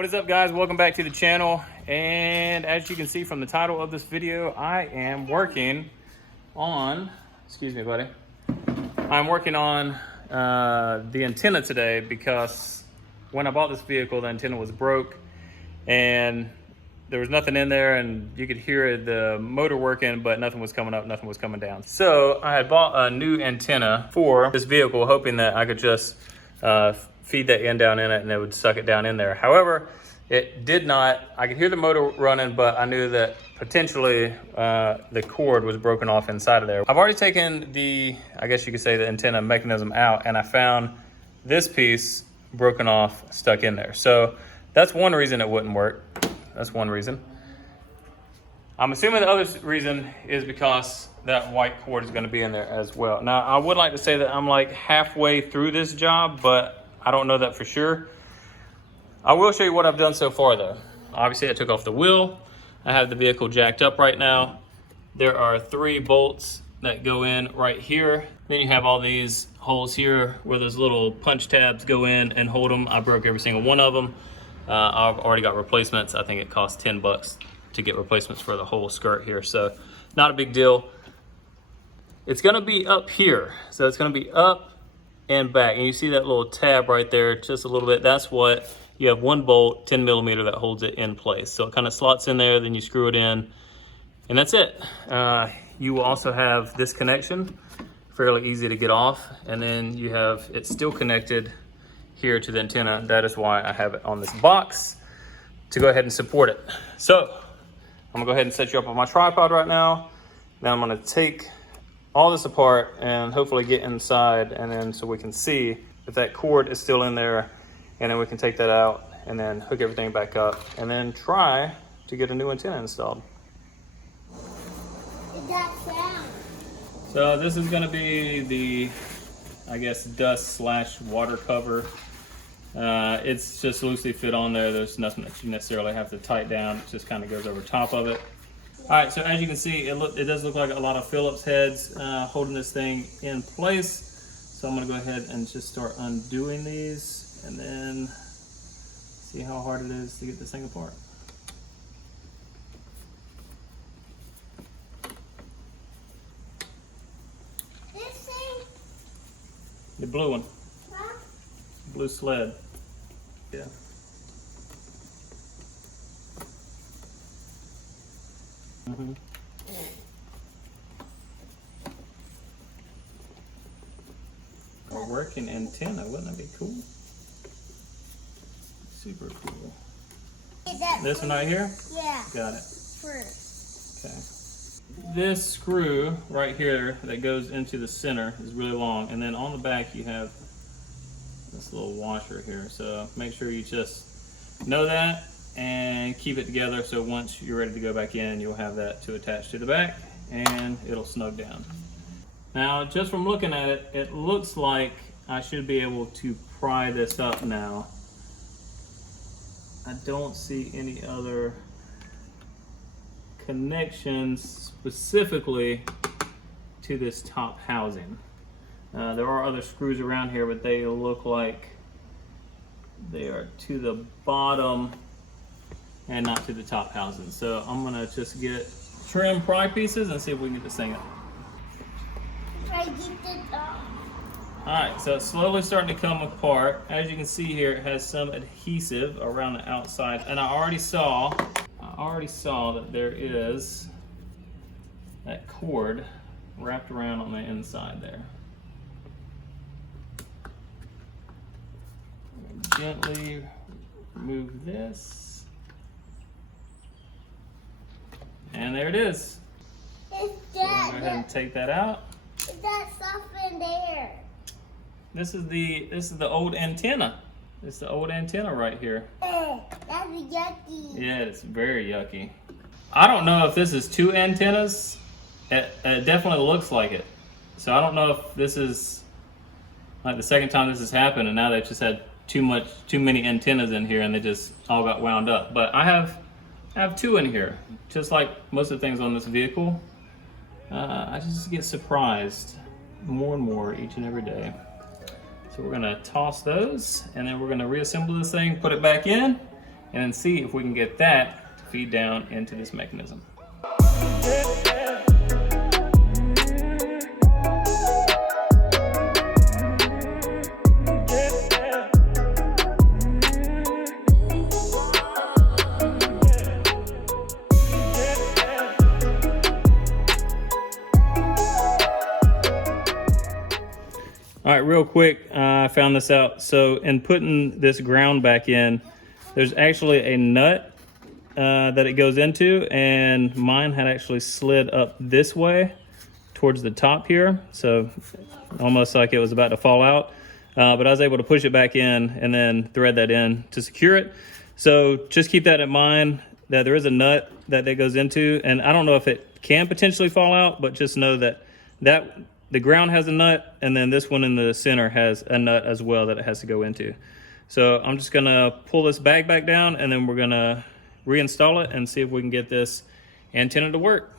What is up, guys? Welcome back to the channel. And as you can see from the title of this video, I am working on, excuse me, buddy. I'm working on the antenna today because when I bought this vehicle, the antenna was broke and there was nothing in there, and you could hear the motor working, but nothing was coming up, nothing was coming down. So I had bought a new antenna for this vehicle, hoping that I could just feed that end down in it and it would suck it down in there. However, it did not. I could hear the motor running, but I knew that potentially the cord was broken off inside of there. I've already taken the, I guess you could say, the antenna mechanism out, and I found this piece broken off, stuck in there. So that's one reason it wouldn't work. That's one reason. I'm assuming the other reason is because that white cord is going to be in there as well. Now, I would like to say that I'm like halfway through this job, but I don't know that for sure. I will show you what I've done so far though. Obviously I took off the wheel. I have the vehicle jacked up right now. There are 3 bolts that go in right here. Then you have all these holes here where those little punch tabs go in and hold them. I broke every single one of them. I've already got replacements. I think it costs $10 to get replacements for the whole skirt here. So not a big deal. It's gonna be up here. So it's gonna be up and back, and you see that little tab right there, just a little bit. That's what you have, 1 bolt, 10 millimeter, that holds it in place. So it kind of slots in there, then you screw it in, and that's it. You will also have this connection, fairly easy to get off, and then you have it still connected here to the antenna. That is why I have it on this box to go ahead and support it. So I'm gonna go ahead and set you up on my tripod right now. Now I'm gonna take all this apart and hopefully get inside, and then so we can see if that cord is still in there, and then we can take that out and then hook everything back up and then try to get a new antenna installed. That sound. So this is going to be the, I guess, dust / water cover. It's just loosely fit on there. There's nothing that you necessarily have to tighten down. It just kind of goes over top of it. All right, so as you can see, it does look like a lot of Phillips heads holding this thing in place. So I'm gonna go ahead and just start undoing these and then see how hard it is to get this thing apart. This thing? The blue one, Huh? blue sled, yeah. Mm-hmm. A working antenna, wouldn't that be cool? Super cool. Is that This one right here? Yeah. Got it. First. Okay. This screw right here that goes into the center is really long, and then on the back you have this little washer here. So make sure you just know that and keep it together, so once you're ready to go back in, you'll have that to attach to the back and it'll snug down. Now, just from looking at it, it looks like I should be able to pry this up now. I don't see any other connections specifically to this top housing. There are other screws around here, but they look like they are to the bottom and not to the top housing. So I'm gonna just get trim pry pieces and see if we can get this thing up. I get the top. All right, so it's slowly starting to come apart. As you can see here, it has some adhesive around the outside, and I already saw that there is that cord wrapped around on the inside there. Gently remove this, and there it is. It's So go ahead and take that out. Is that stuff in there? This is the old antenna. It's the old antenna right here. That's yucky. Yeah, it's very yucky. I don't know if this is 2 antennas. It definitely looks like it. So I don't know if this is like the second time this has happened, and now they've just had too many antennas in here and they just all got wound up. But I have 2 in here, just like most of the things on this vehicle. I just get surprised more and more each and every day. So we're gonna toss those, and then we're gonna reassemble this thing, put it back in, and then see if we can get that to feed down into this mechanism. All right, real quick, I found this out. So in putting this ground back in, there's actually a nut that it goes into, and mine had actually slid up this way towards the top here. So almost like it was about to fall out. But I was able to push it back in and then thread that in to secure it. So just keep that in mind, that there is a nut that goes into, and I don't know if it can potentially fall out, but just know that the ground has a nut, and then this one in the center has a nut as well that it has to go into. So I'm just gonna pull this bag back down, and then we're gonna reinstall it and see if we can get this antenna to work.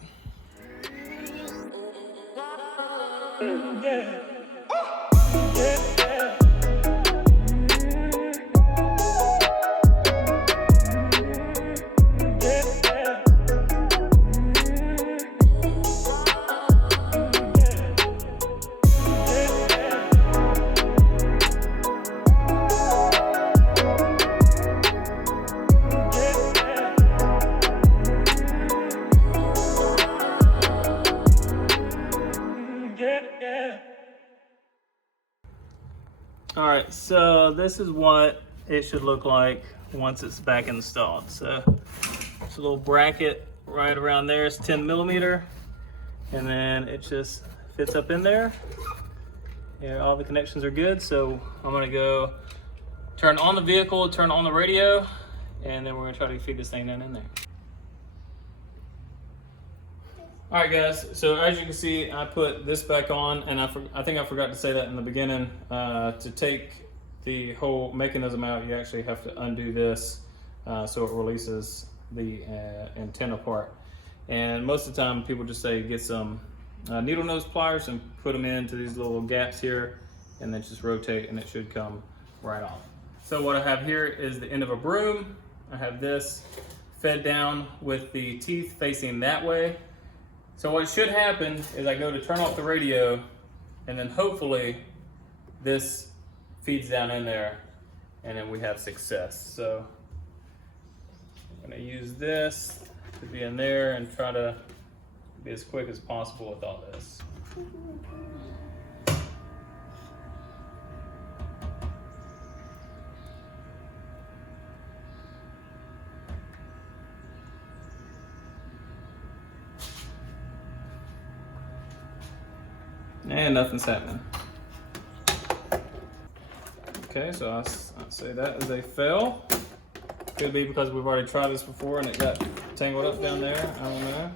All right, so this is what it should look like once it's back installed. So it's a little bracket right around there. It's 10 millimeter, and then it just fits up in there. Yeah, all the connections are good. So I'm gonna go turn on the vehicle, turn on the radio, and then we're gonna try to feed this thing down in there. All right, guys, so as you can see, I put this back on, and I think I forgot to say that in the beginning. To take the whole mechanism out, you actually have to undo this so it releases the antenna part. And most of the time, people just say get some needle nose pliers and put them into these little gaps here, and then just rotate, and it should come right off. So what I have here is the end of a broom. I have this fed down with the teeth facing that way. So what should happen is I go to turn off the radio, and then hopefully this feeds down in there, and then we have success. So I'm gonna use this to be in there and try to be as quick as possible with all this. And nothing's happening. Okay, so I say that is a fail. Could be because we've already tried this before and it got tangled up down there. I don't know.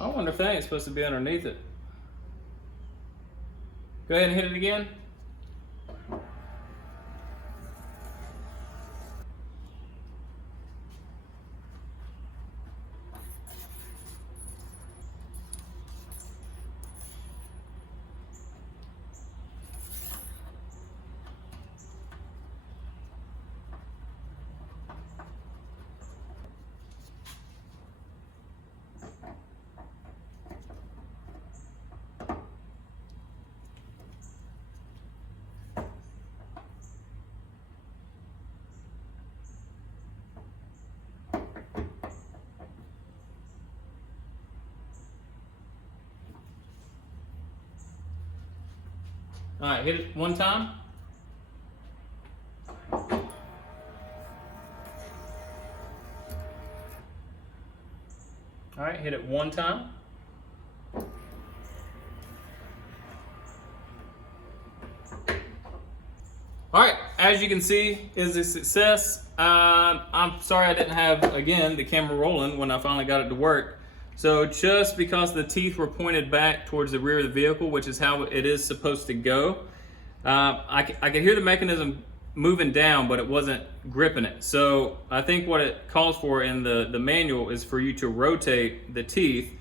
I wonder if that ain't supposed to be underneath it. Go ahead and hit it again. All right, hit it one time. All right, hit it one time. as you can see, is a success. I'm sorry I didn't have, again, the camera rolling when I finally got it to work. So just because the teeth were pointed back towards the rear of the vehicle, which is how it is supposed to go, I could hear the mechanism moving down, but it wasn't gripping it. So I think what it calls for in the manual is for you to rotate the teeth.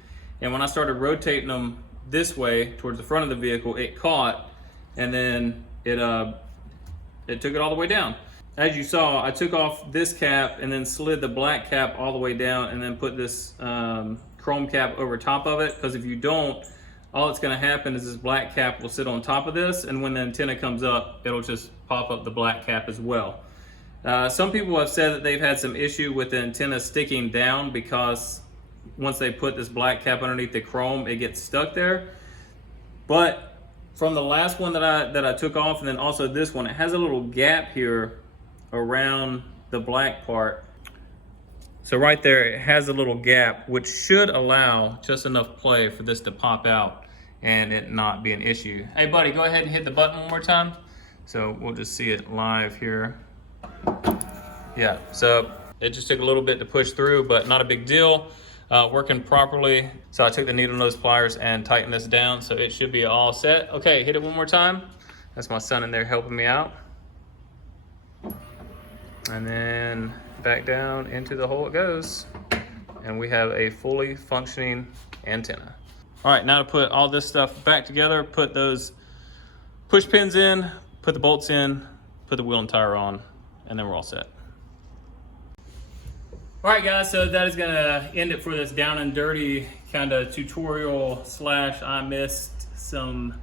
And when I started rotating them this way towards the front of the vehicle, it caught, and then it took it all the way down. As you saw, I took off this cap and then slid the black cap all the way down and then put this chrome cap over top of it, because if you don't, all that's going to happen is this black cap will sit on top of this, and when the antenna comes up, it'll just pop up the black cap as well. Some people have said that they've had some issue with the antenna sticking down because once they put this black cap underneath the chrome, it gets stuck there. But from the last one that I took off, and then also this one, it has a little gap here around the black part. So right there, it has a little gap, which should allow just enough play for this to pop out and it not be an issue. Hey buddy, go ahead and hit the button one more time. So we'll just see it live here. Yeah, so it just took a little bit to push through, but not a big deal. Working properly. So I took the needle nose pliers and tightened this down, so it should be all set. Okay, hit it one more time. That's my son in there helping me out. And then back down into the hole it goes. And we have a fully functioning antenna. All right, now to put all this stuff back together, put those push pins in, put the bolts in, put the wheel and tire on, and then we're all set. All right guys, so that is gonna end it for this down and dirty kind of tutorial slash I missed some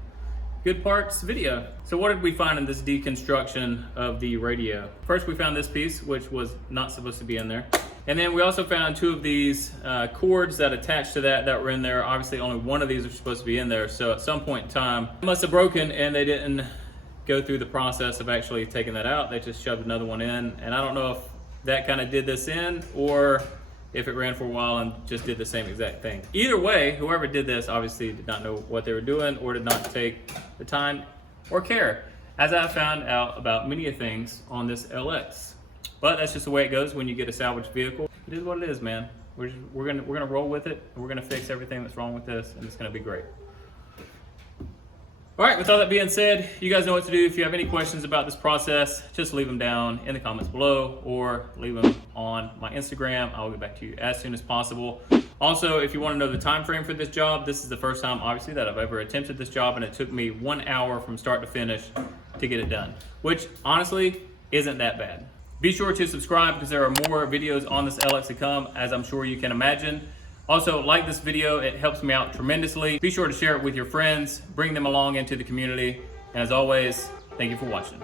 good parts video. So what did we find in this deconstruction of the radio? First we found this piece, which was not supposed to be in there. And then we also found two of these cords that attached to that were in there. Obviously only one of these are supposed to be in there. So at some point in time, it must have broken and they didn't go through the process of actually taking that out. They just shoved another one in. And I don't know if that kind of did this in, or if it ran for a while and just did the same exact thing. Either way, whoever did this obviously did not know what they were doing or did not take the time or care, as I found out about many of things on this LX. But that's just the way it goes when you get a salvaged vehicle. It is what it is, man. We're gonna roll with it, and we're gonna fix everything that's wrong with this, and it's gonna be great. All right, with all that being said, you guys know what to do. If you have any questions about this process, just leave them down in the comments below or leave them on my Instagram. I'll get back to you as soon as possible. Also, if you want to know the time frame for this job, this is the first time, obviously, that I've ever attempted this job, and it took me 1 hour from start to finish to get it done, which honestly isn't that bad. Be sure to subscribe because there are more videos on this LX to come, as I'm sure you can imagine. Also, like this video, it helps me out tremendously. Be sure to share it with your friends, bring them along into the community. And as always, thank you for watching.